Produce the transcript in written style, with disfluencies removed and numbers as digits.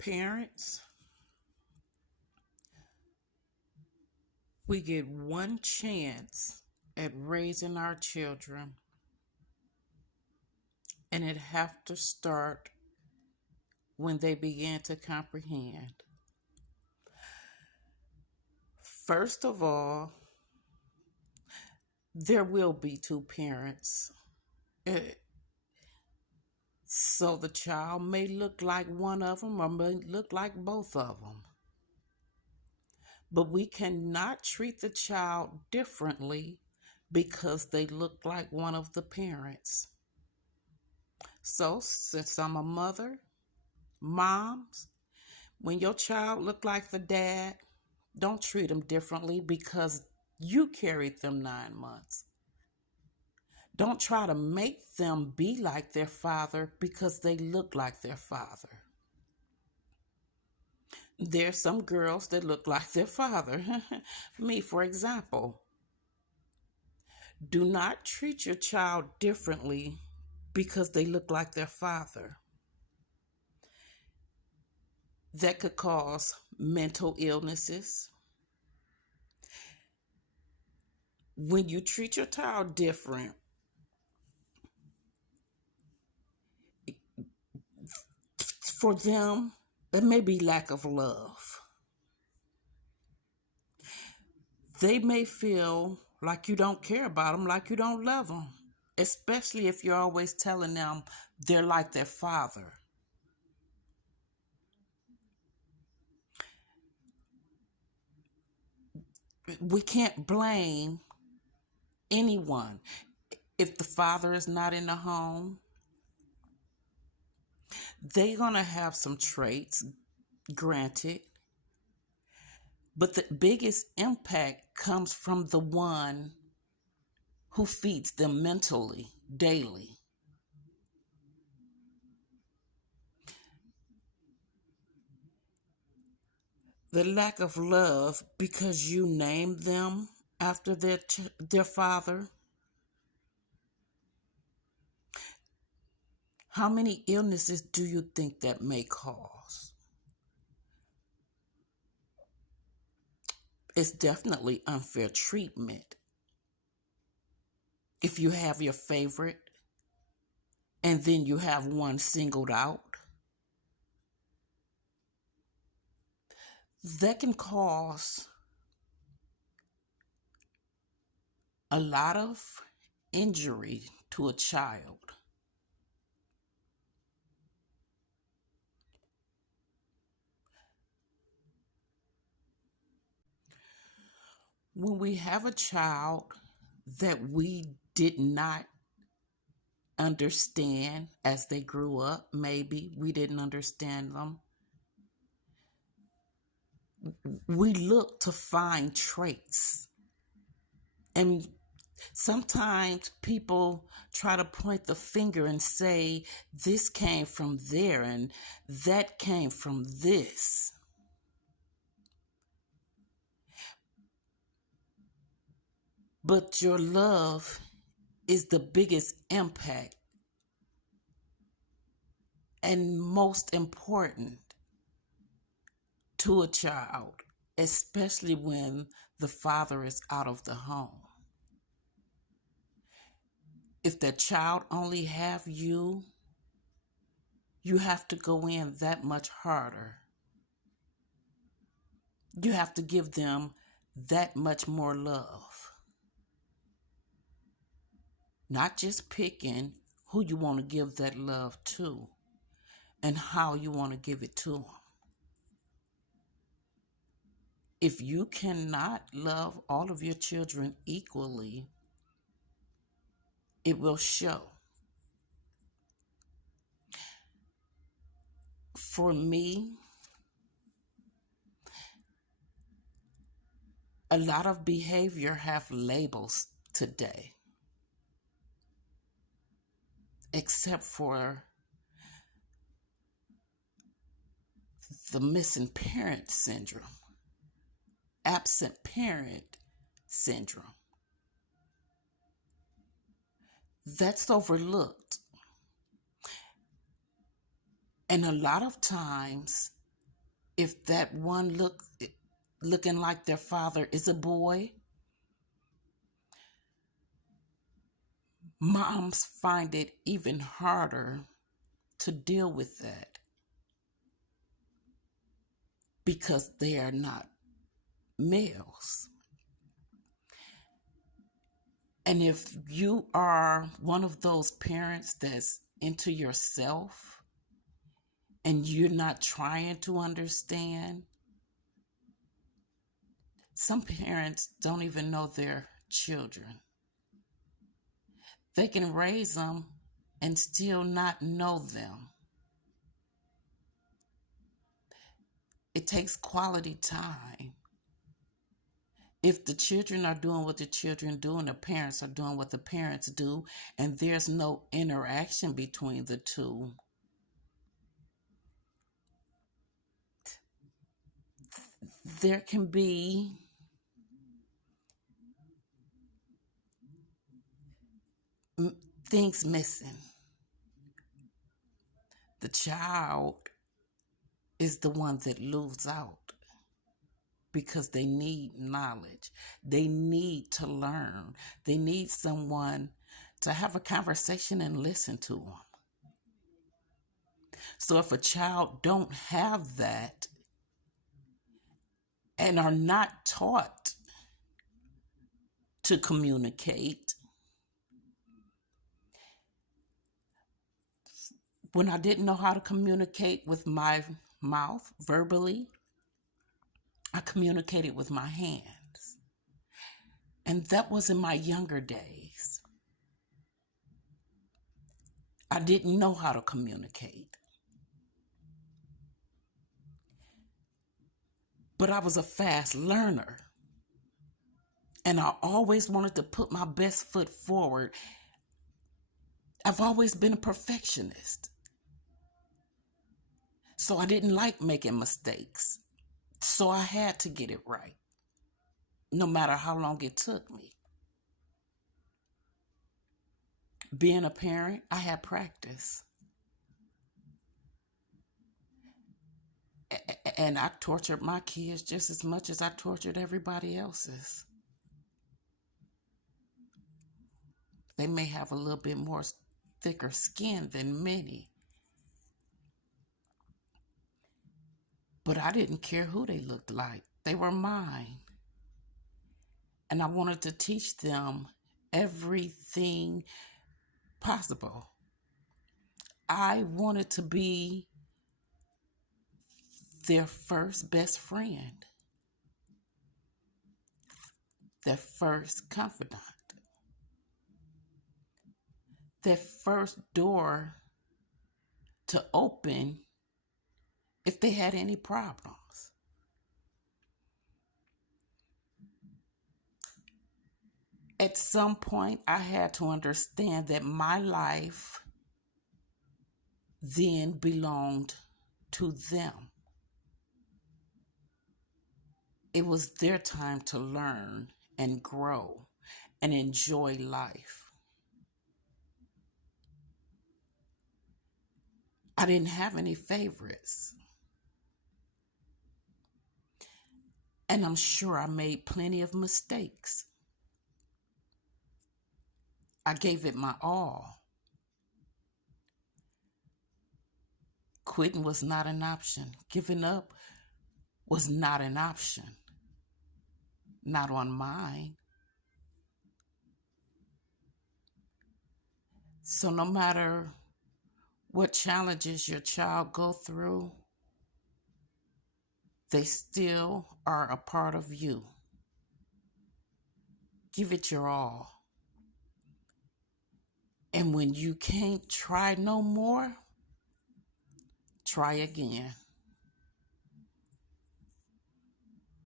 Parents, we get one chance at raising our children, and it have to start when they begin to comprehend. First of all, there will be two parents. Eh, So the child may look like one of them or may look like both of them. But we cannot treat the child differently because they look like one of the parents. So, since I'm a mother, moms, when your child look like the dad, don't treat them differently because you carried them 9 months. Don't try to make them be like their father because they look like their father. There's some girls that look like their father. Me, for example. Do not treat your child differently because they look like their father. That could cause mental illnesses. When you treat your child different, for them, it may be lack of love. They may feel like you don't care about them, like you don't love them, especially if you're always telling them they're like their father. We can't blame anyone. If the father is not in the home, they're going to have some traits, granted, but the biggest impact comes from the one who feeds them mentally, daily. The lack of love because you named them after their father. How many illnesses do you think that may cause? It's definitely unfair treatment. If you have your favorite and then you have one singled out, that can cause a lot of injury to a child. When we have a child that we did not understand as they grew up, maybe we didn't understand them, we look to find traits. And sometimes people try to point the finger and say, this came from there and that came from this. But your love is the biggest impact and most important to a child, especially when the father is out of the home. If that child only have you, you have to go in that much harder. You have to give them that much more love. Not just picking who you want to give that love to and how you want to give it to them. If you cannot love all of your children equally, it will show. For me, a lot of behavior have labels today, except for the missing parent syndrome, absent parent syndrome. That's overlooked. And a lot of times, if that one looking like their father is a boy, moms find it even harder to deal with that because they are not males. And if you are one of those parents that's into yourself and you're not trying to understand, some parents don't even know their children. They can raise them and still not know them. It takes quality time. If the children are doing what the children do and the parents are doing what the parents do, and there's no interaction between the two, there can be things missing. The child is the one that loses out because they need knowledge. They need to learn. They need someone to have a conversation and listen to them. So if a child don't have that and are not taught to communicate, when I didn't know how to communicate with my mouth verbally, I communicated with my hands. And that was in my younger days. I didn't know how to communicate. But I was a fast learner. And I always wanted to put my best foot forward. I've always been a perfectionist. So I didn't like making mistakes. So I had to get it right, no matter how long it took me. Being a parent, I had practice. And I tortured my kids just as much as I tortured everybody else's. They may have a little bit more thicker skin than many. But I didn't care who they looked like. They were mine. And I wanted to teach them everything possible. I wanted to be their first best friend, their first confidant, their first door to open if they had any problems. At some point, I had to understand that my life then belonged to them. It was their time to learn and grow and enjoy life. I didn't have any favorites. And I'm sure I made plenty of mistakes. I gave it my all. Quitting was not an option. Giving up was not an option. Not on mine. So no matter what challenges your child go through, they still are a part of you. Give it your all. And when you can't try no more, try again.